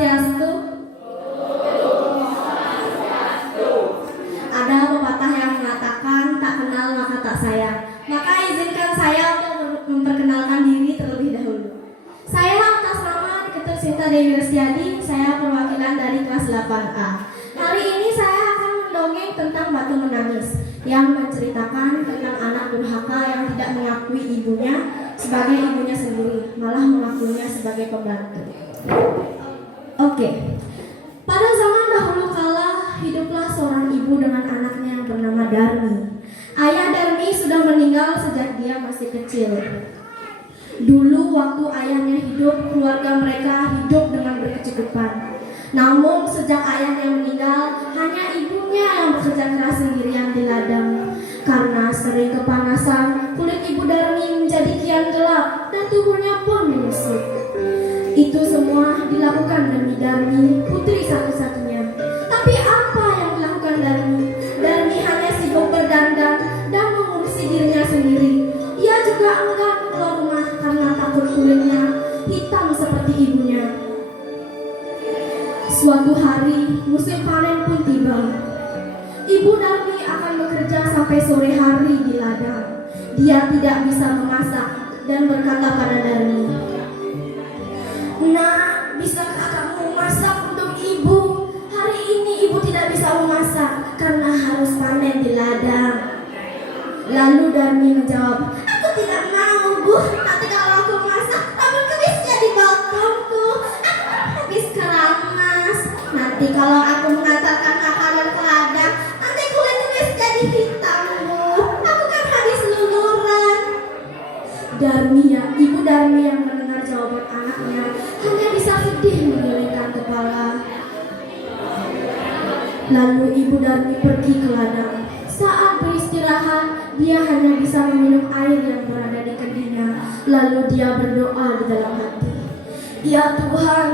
Swastiastu. Ada pepatah yang mengatakan tak kenal maka tak sayang. Maka izinkan saya untuk memperkenalkan diri terlebih dahulu. Saya atas nama Diketur Sinta Dewi Restiadi, saya perwakilan dari kelas 8A. Hari ini saya akan mendongeng tentang batu menangis yang menceritakan tentang anak durhaka yang tidak mengakui ibunya sebagai ibunya sendiri, malah mengakuinya sebagai pembantu. Oke. Pada zaman dahulu kala, hiduplah seorang ibu dengan anaknya yang bernama Darmi. Ayah Darmi sudah meninggal sejak dia masih kecil. Dulu waktu ayahnya hidup, keluarga mereka hidup dengan berkecukupan. Namun sejak ayahnya meninggal, hanya ibunya yang bekerja keras sendirian di ladang. Karena sering kepanasan, kulit ibu Darmi menjadi kian gelap dan tubuhnya pun menyusut. Itu semua dilakukan demi Darmi, putri satu-satunya. Tapi apa yang dilakukan Darmi? Darmi hanya sibuk berdandan dan mengurusi dirinya sendiri. Ia juga enggan keluar rumah karena takut kulitnya hitam seperti ibunya. Suatu hari, musim panen pun tiba. Ibu Darmi akan bekerja sampai sore hari di ladang. Dia tidak bisa memasak dan berkata pada Darmi, "Nak, bisakah kamu masak untuk ibu? Hari ini ibu tidak bisa memasak karena harus panen di ladang." Lalu Darmi menjawab, "Aku tidak mau, Bu. Nanti kalau aku masak, rambutku bisa di bokongku. Aku kan habis keramas. Nanti kalau aku mengantarkan makanan ke ladang, nanti kulitku bisa jadi hitam, Bu. Aku kan habis luluran." Ibu Darmi yang mendengar jawaban anaknya hanya bisa sedih menggelengkan kepala. Lalu ibu Darmi pergi ke ladang. Saat beristirahat, dia hanya bisa meminum air yang berada di kendinya. Lalu dia berdoa di dalam hati, "Ya Tuhan,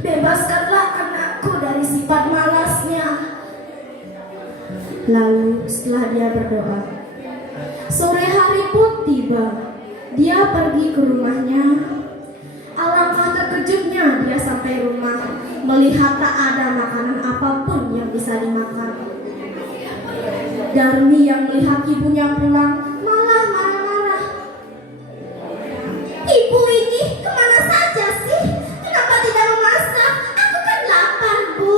bebaskanlah anakku dari sifat malasnya." Lalu setelah dia berdoa, sore hari pun tiba. Dia pergi ke rumahnya. Alangkah terkejutnya dia sampai rumah, melihat tak ada makanan apapun yang bisa dimakan. Darmi yang melihat ibunya pulang malah marah-marah. "Ibu ini kemana saja sih? Kenapa tidak memasak? Aku kan lapar, Bu."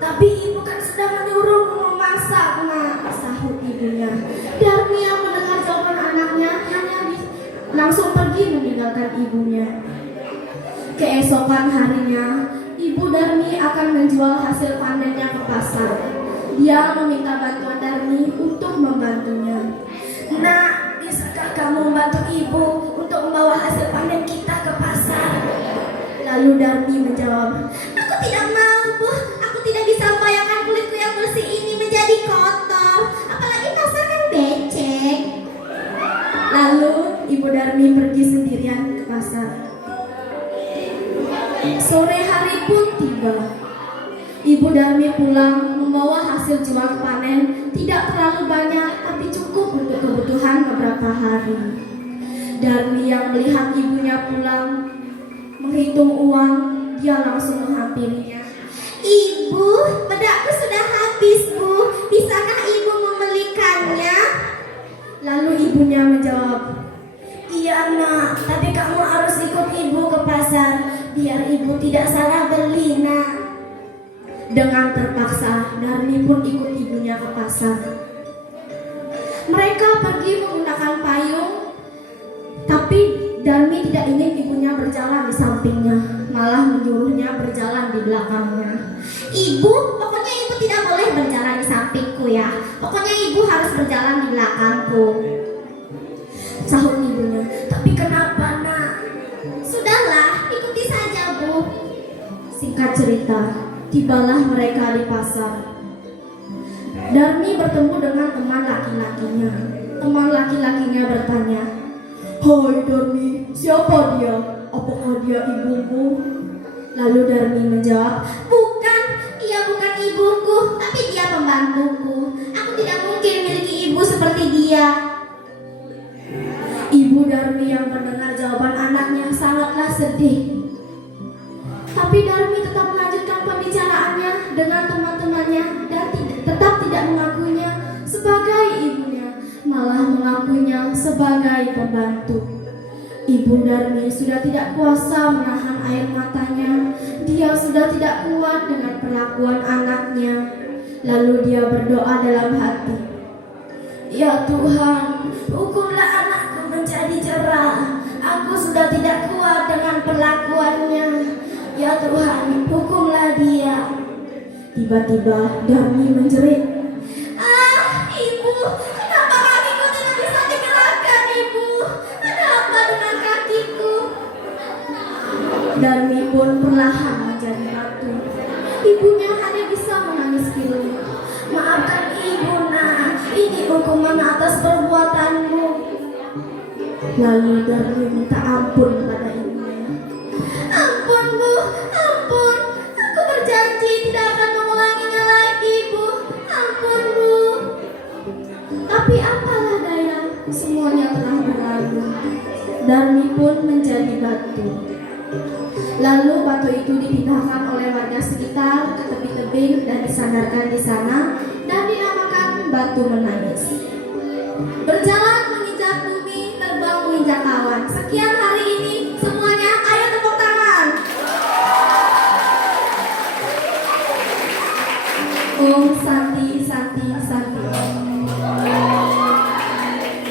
"Tapi ibu kan sudah menyuruhmu memasak, Nak," sahut ibunya. Darmi yang mendengar jawaban anaknya hanya langsung pergi meninggalkan ibunya. Keesokan harinya, ibu Darmi akan menjual hasil panennya ke pasar. Dia meminta bantuan Darmi untuk membantunya. "Nak, bisakah kamu membantu ibu untuk membawa hasil panen kita ke pasar?" Lalu Darmi menjawab, "Aku tidak mau, Bu. Aku tidak bisa membayangkan kulitku yang bersih ini menjadi kotor. Apalagi pasar kan becek." Lalu ibu Darmi pergi sendirian ke pasar. Sore hari pun tiba. Ibu Darmi pulang membawa hasil jual panen, tidak terlalu banyak tapi cukup untuk kebutuhan beberapa hari. Darmi yang melihat ibunya pulang menghitung uang, dia langsung menghampirinya. "Ibu, bedakku sudah habis, Bu. Bisakah ibu membelikannya?" Lalu ibunya menjawab, "Iya, Nak, tapi kamu harus ikut ibu ke pasar biar ibu tidak salah beli, Nak." Dengan terpaksa, Darmi pun ikut ibunya ke pasar. Mereka pergi menggunakan payung, tapi Darmi tidak ingin ibunya berjalan di sampingnya, malah menyuruhnya berjalan di belakangnya. "Ibu, pokoknya ibu tidak boleh berjalan di sampingku ya. Pokoknya ibu harus berjalan di belakangku," sahut ibunya. "Tapi kenapa, Nak?" "Sudahlah, ikuti saja, Bu." Singkat cerita, tibalah mereka di pasar. Darmi bertemu dengan teman laki-lakinya. Teman laki-lakinya bertanya, "Hai Darmi, siapa dia? Apakah dia ibumu?" Lalu Darmi menjawab, "Bukan, ia bukan ibuku, tapi dia pembantuku. Aku tidak mungkin memiliki ibu seperti dia." Ibu Darmi yang mendengar jawaban anaknya sangatlah sedih. Tapi Tuhan sebagai pembantu. Ibu Darmi sudah tidak kuasa menahan air matanya. Dia sudah tidak kuat dengan perlakuan anaknya. Lalu dia berdoa dalam hati, "Ya Tuhan, hukumlah anakku menjadi cerah. Aku sudah tidak kuat dengan perlakuannya. Ya Tuhan, hukumlah dia." Tiba-tiba Darmi menjerit, "Ah, Ibu, kenapa kakiku tidak bisa digerakkan, Ibu? Ada apa dengan kakiku?" Darmi pun perlahan menjadi batu. Ibunya hanya bisa menangis pilu. "Maafkan Ibu, Nak. Ini hukuman atas perbuatanmu." Lalu Darmi minta ampun pada ibunya. "Ampun, Bu, ampun. Aku berjanji tidak akan mengulanginya lagi, Bu. Ampun, Bu." Tapi apalah daya, semuanya telah berlalu. Darmi pun menjadi batu. Lalu batu itu dipindahkan oleh warga sekitar ke tepi tebing dan disandarkan di sana dan dinamakan batu menangis. Berjalan menginjak bumi, terbang menginjak awan. Sekian